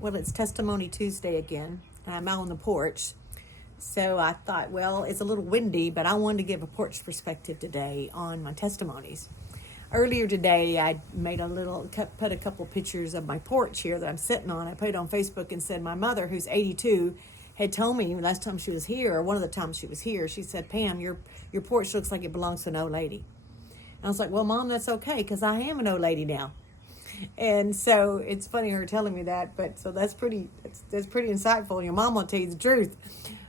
Well, it's Testimony Tuesday again. I'm out on the porch. So I thought, well, it's a little windy, but I wanted to give a porch perspective today on my testimonies. Earlier today, I made put a couple pictures of my porch here that I'm sitting on. I put it on Facebook and said my mother, who's 82, had told me last time she was here, or one of the times she was here, she said, Pam, your porch looks like it belongs to an old lady. And I was like, well, Mom, that's okay, because I am an old lady now. And so it's funny her telling me that, but so that's pretty insightful. Your mom will tell you the truth.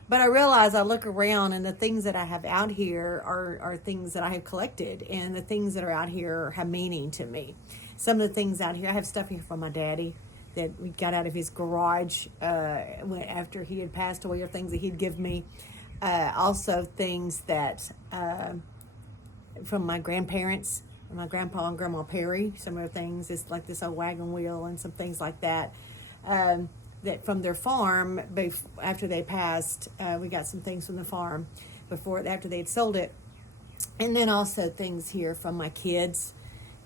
But I realize I look around and the things that I have out here are things that I have collected, and the things that are out here have meaning to me. Some of the things out here, I have stuff here from my daddy that we got out of his garage after he had passed away, or things that he'd give me. Also things that from my grandparents, my grandpa and grandma Perry, some of the things, it's like this old wagon wheel and some things like that, that from their farm, after they passed, we got some things from the farm after they'd sold it. And then also things here from my kids,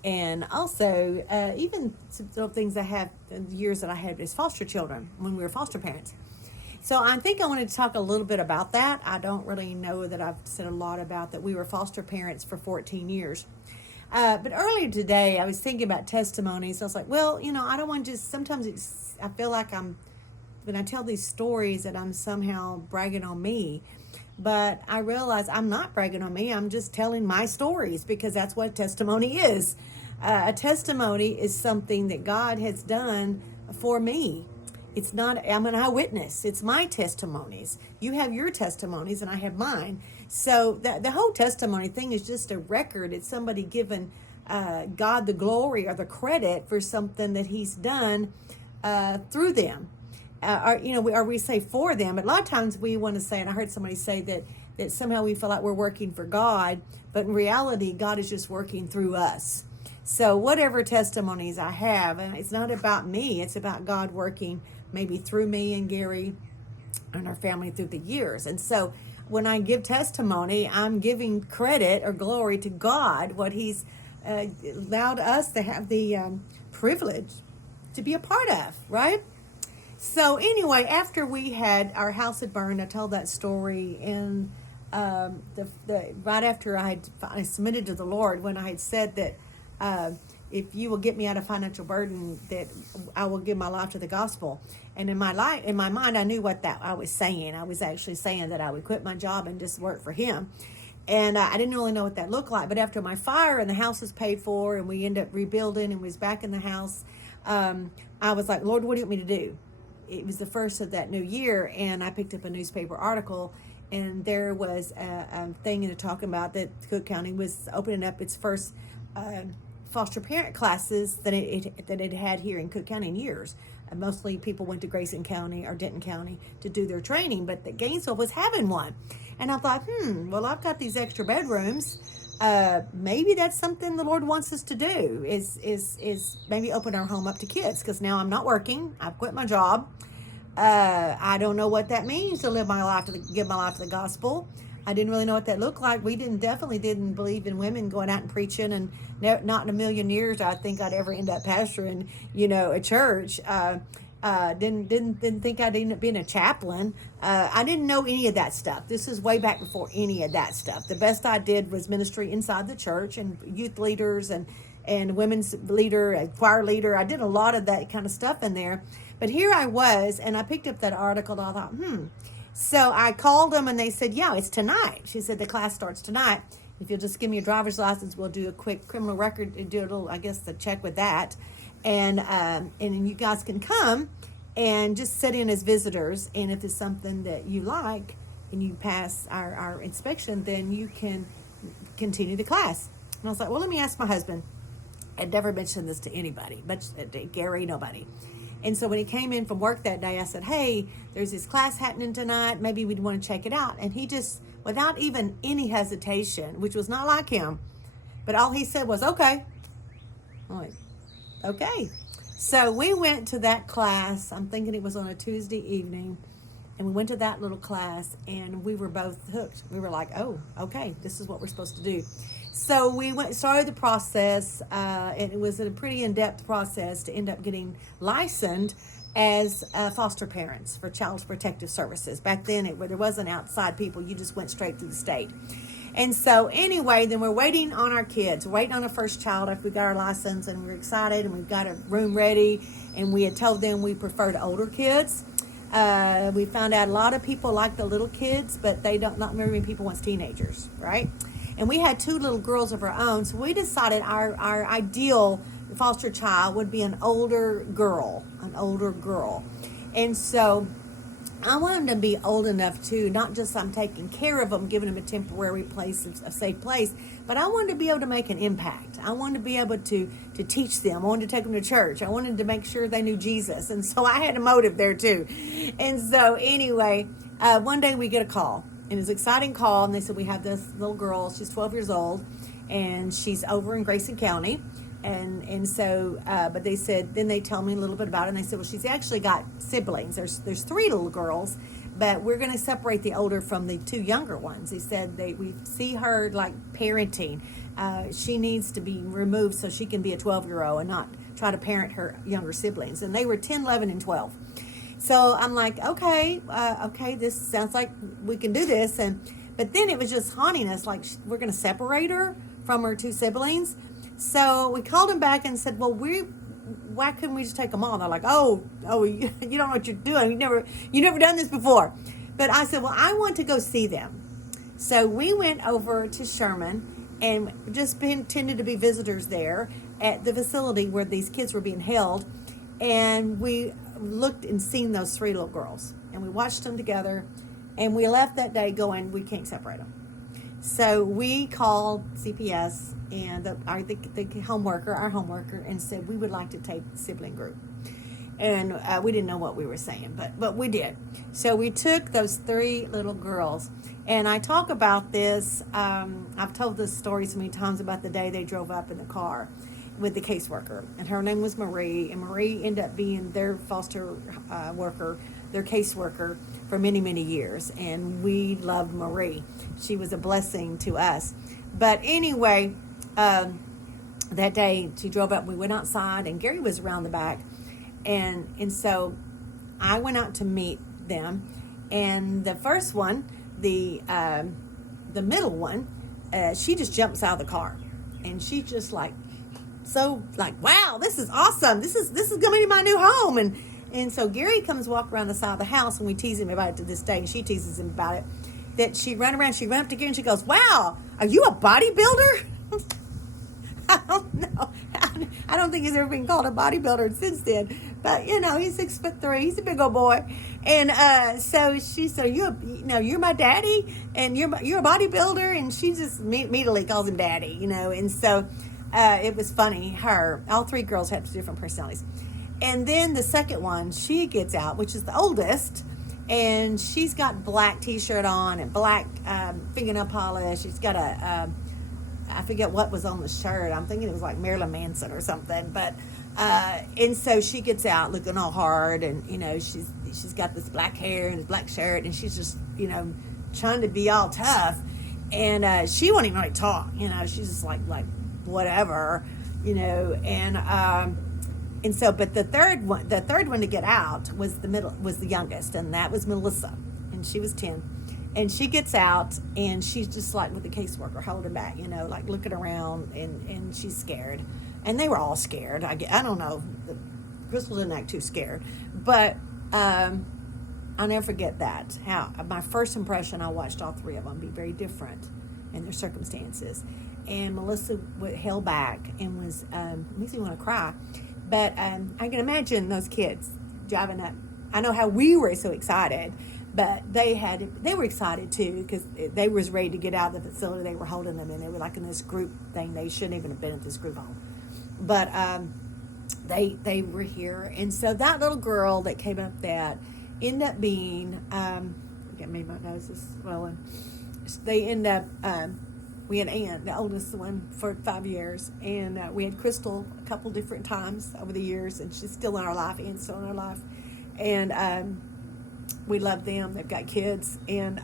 and also even some little things I have in the years that I had as foster children when we were foster parents. So I think I wanted to talk a little bit about that. I don't really know that I've said a lot about that. We were foster parents for 14 years. But earlier today, I was thinking about testimonies. I was like, well, I don't want to just, sometimes I feel like when I tell these stories that I'm somehow bragging on me. But I realize I'm not bragging on me. I'm just telling my stories, because that's what a testimony is. A testimony is something that God has done for me. It's not, I'm an eyewitness. It's my testimonies. You have your testimonies and I have mine. So the whole testimony thing is just a record. It's somebody giving God the glory or the credit for something that he's done through them. Or we say for them. But a lot of times we want to say, and I heard somebody say that somehow we feel like we're working for God, but in reality, God is just working through us. So whatever testimonies I have, and it's not about me, it's about God working maybe through me and Gary and our family through the years. And so when I give testimony, I'm giving credit or glory to God, what he's allowed us to have the privilege to be a part of, right? So anyway, after our house had burned, I told that story in right after I submitted to the Lord, when I had said that if you will get me out of financial burden, that I will give my life to the gospel. And in my mind, I knew what that I was saying. I was actually saying that I would quit my job and just work for him. And I didn't really know what that looked like. But after my fire and the house was paid for and we ended up rebuilding and was back in the house, I was like, Lord, what do you want me to do? It was the first of that new year, and I picked up a newspaper article, and there was a thing in it talking about that Cook County was opening up its first foster parent classes that it had here in Cook County in years. Mostly people went to Grayson County or Denton County to do their training, but that Gainesville was having one. And I thought, well, I've got these extra bedrooms. Maybe that's something the Lord wants us to do, is maybe open our home up to kids, because now I'm not working. I've quit my job. I don't know what that means to give my life to the gospel. I didn't really know what that looked like. We definitely didn't believe in women going out and preaching, and not in a million years I think I'd ever end up pastoring, a church. Didn't think I'd end up being a chaplain. I didn't know any of that stuff. This is way back before any of that stuff. The best I did was ministry inside the church and youth leaders and women's leader, a choir leader. I did a lot of that kind of stuff in there. But here I was, and I picked up that article, and I thought, So I called them, and they said, yeah, it's tonight. She said, the class starts tonight. If you'll just give me your driver's license, we'll do a quick criminal record and do a little, I guess, the check with that. And you guys can come and just sit in as visitors. And if it's something that you like and you pass our inspection, then you can continue the class. And I was like, well, let me ask my husband. I'd never mentioned this to anybody, but Gary, nobody. And so when he came in from work that day, I said, hey, there's this class happening tonight. Maybe we'd want to check it out. And he just, without even any hesitation, which was not like him, but all he said was, okay. I'm like, okay. So we went to that class. I'm thinking it was on a Tuesday evening. And we went to that little class, and we were both hooked. We were like, oh, okay, this is what we're supposed to do. So we started the process, and it was a pretty in-depth process to end up getting licensed as foster parents for Child Protective Services. Back then, there wasn't outside people. You just went straight through the state. And so anyway, then we're waiting on our kids, waiting on our first child after we got our license, and we're excited, and we've got a room ready, and we had told them we preferred older kids. We found out a lot of people like the little kids, but not very many people want teenagers, right? And we had 2 little girls of our own, so we decided our ideal foster child would be an older girl. And so I want them to be old enough to, not just I'm taking care of them, giving them a temporary place, a safe place, but I wanted to be able to make an impact. I wanted to be able to teach them. I wanted to take them to church. I wanted to make sure they knew Jesus. And so I had a motive there too. And so anyway, one day we get a call, and it was an exciting call, and they said, we have this little girl, she's 12 years old, and she's over in Grayson County. And so, but they said, then they tell me a little bit about it, and they said, well, she's actually got siblings. There's 3 little girls, but we're going to separate the older from the 2 younger ones. They said we see her like parenting. She needs to be removed so she can be a 12-year-old and not try to parent her younger siblings. And they were 10, 11, and 12. So I'm like, okay, this sounds like we can do this. But then it was just haunting us, like we're going to separate her from her 2 siblings. So we called him back and said, well, why couldn't we just take them all? They're like, oh, you don't know what you're doing. You never done this before. But I said, well, I want to go see them. So we went over to Sherman and just intended to be visitors there at the facility where these kids were being held. And we looked and seen those 3 little girls. And we watched them together. And we left that day going, we can't separate them. So we called CPS and our home worker, and said we would like to take the sibling group. And we didn't know what we were saying, but we did. So we took those 3 little girls. And I talk about this, I've told this story so many times about the day they drove up in the car with the caseworker. And her name was Marie, and Marie ended up being their foster worker, their caseworker for many, many years. And we loved Marie. She was a blessing to us. But anyway, that day she drove up, we went outside, and Gary was around the back. And so I went out to meet them. And the first one, the middle one, she just jumps out of the car. And she just like, wow, this is awesome. This is going to be my new home. And so Gary comes walk around the side of the house, and we tease him about it to this day, and she teases him about it, that she ran up to Gary and she goes, wow, are you a bodybuilder? I don't know. I don't think he's ever been called a bodybuilder since then. But, he's 6'3". He's a big old boy. And so she said, you're my daddy, and you're a bodybuilder. And she just immediately calls him daddy, And so it was funny. All 3 girls had different personalities. And then the second one, she gets out, which is the oldest, and she's got black T-shirt on and black fingernail polish. She's got I forget what was on the shirt. I'm thinking it was like Marilyn Manson or something. But and so she gets out looking all hard, and she's got this black hair and this black shirt, and she's just trying to be all tough, and she won't even really talk. She's just like whatever, And so, but the third one to get out was the youngest, and that was Melissa, and she was 10, and she gets out, and she's just like with the caseworker holding back, like looking around, and she's scared, and they were all scared. I don't know, Crystal didn't act too scared, but I'll never forget that. How my first impression, I watched all 3 of them be very different in their circumstances, and Melissa held back and was makes me want to cry. But I can imagine those kids driving up. I know how we were so excited, but they were excited too, because they was ready to get out of the facility they were holding them in. They were like in this group thing. They shouldn't even have been at this group home. But they were here. And so that little girl that came up that ended up being, get me, my nose is swelling. They end up, we had Ann, the oldest one, for 5 years, and we had Crystal a couple different times over the years, and she's still in our life. Ann's still in our life, and we love them. They've got kids, and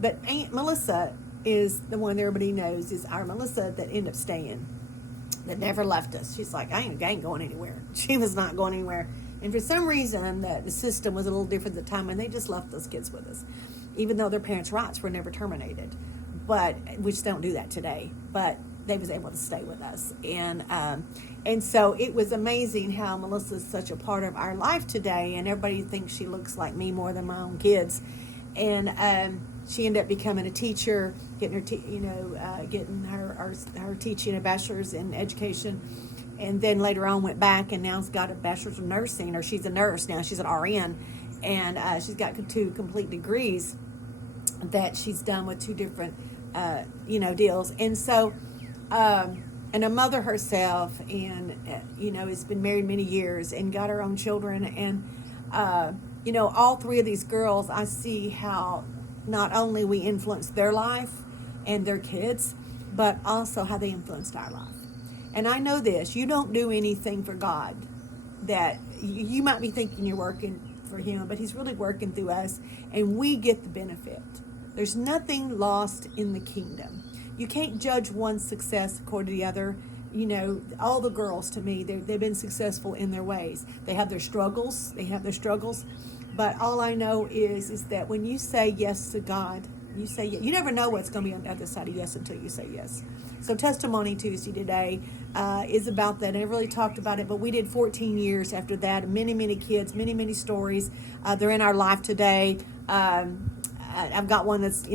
but Aunt Melissa is the one that everybody knows is our Melissa that ended up staying, that never left us. She's like, I ain't going anywhere. She was not going anywhere. And for some reason, the system was a little different at the time, and they just left those kids with us, even though their parents' rights were never terminated. But we just don't do that today. But they was able to stay with us, and so it was amazing how Melissa's such a part of our life today, and everybody thinks she looks like me more than my own kids, and she ended up becoming a teacher, getting her getting her teaching a bachelor's in education, and then later on went back and now's got a bachelor's of nursing, or she's a nurse now, she's an RN, and she's got 2 complete degrees that she's done with 2 different deals, and so and a mother herself, and has been married many years and got her own children, and all 3 of these girls, I see how not only we influence their life and their kids, but also how they influenced our life. And I know this: you don't do anything for God that you might be thinking you're working for Him, but He's really working through us, and we get the benefit. There's nothing lost in the kingdom. You can't judge one's success according to the other. All the girls, to me, they've been successful in their ways. They have their struggles. But all I know is that when you say yes to God, you say yes. You never know what's going to be on the other side of yes until you say yes. So Testimony Tuesday today is about that. And I really talked about it, but we did 14 years after that. Many, many kids, many, many stories. They're in our life today. I've got one that's,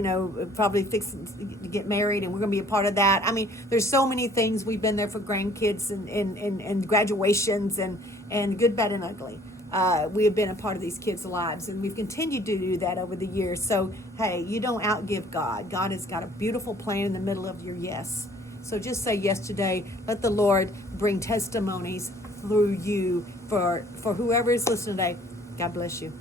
probably fixing to get married, and we're going to be a part of that. I mean, there's so many things. We've been there for grandkids and graduations and good, bad, and ugly. We have been a part of these kids' lives, and we've continued to do that over the years. So, hey, you don't outgive God. God has got a beautiful plan in the middle of your yes. So just say yes today. Let the Lord bring testimonies through you for whoever is listening today. God bless you.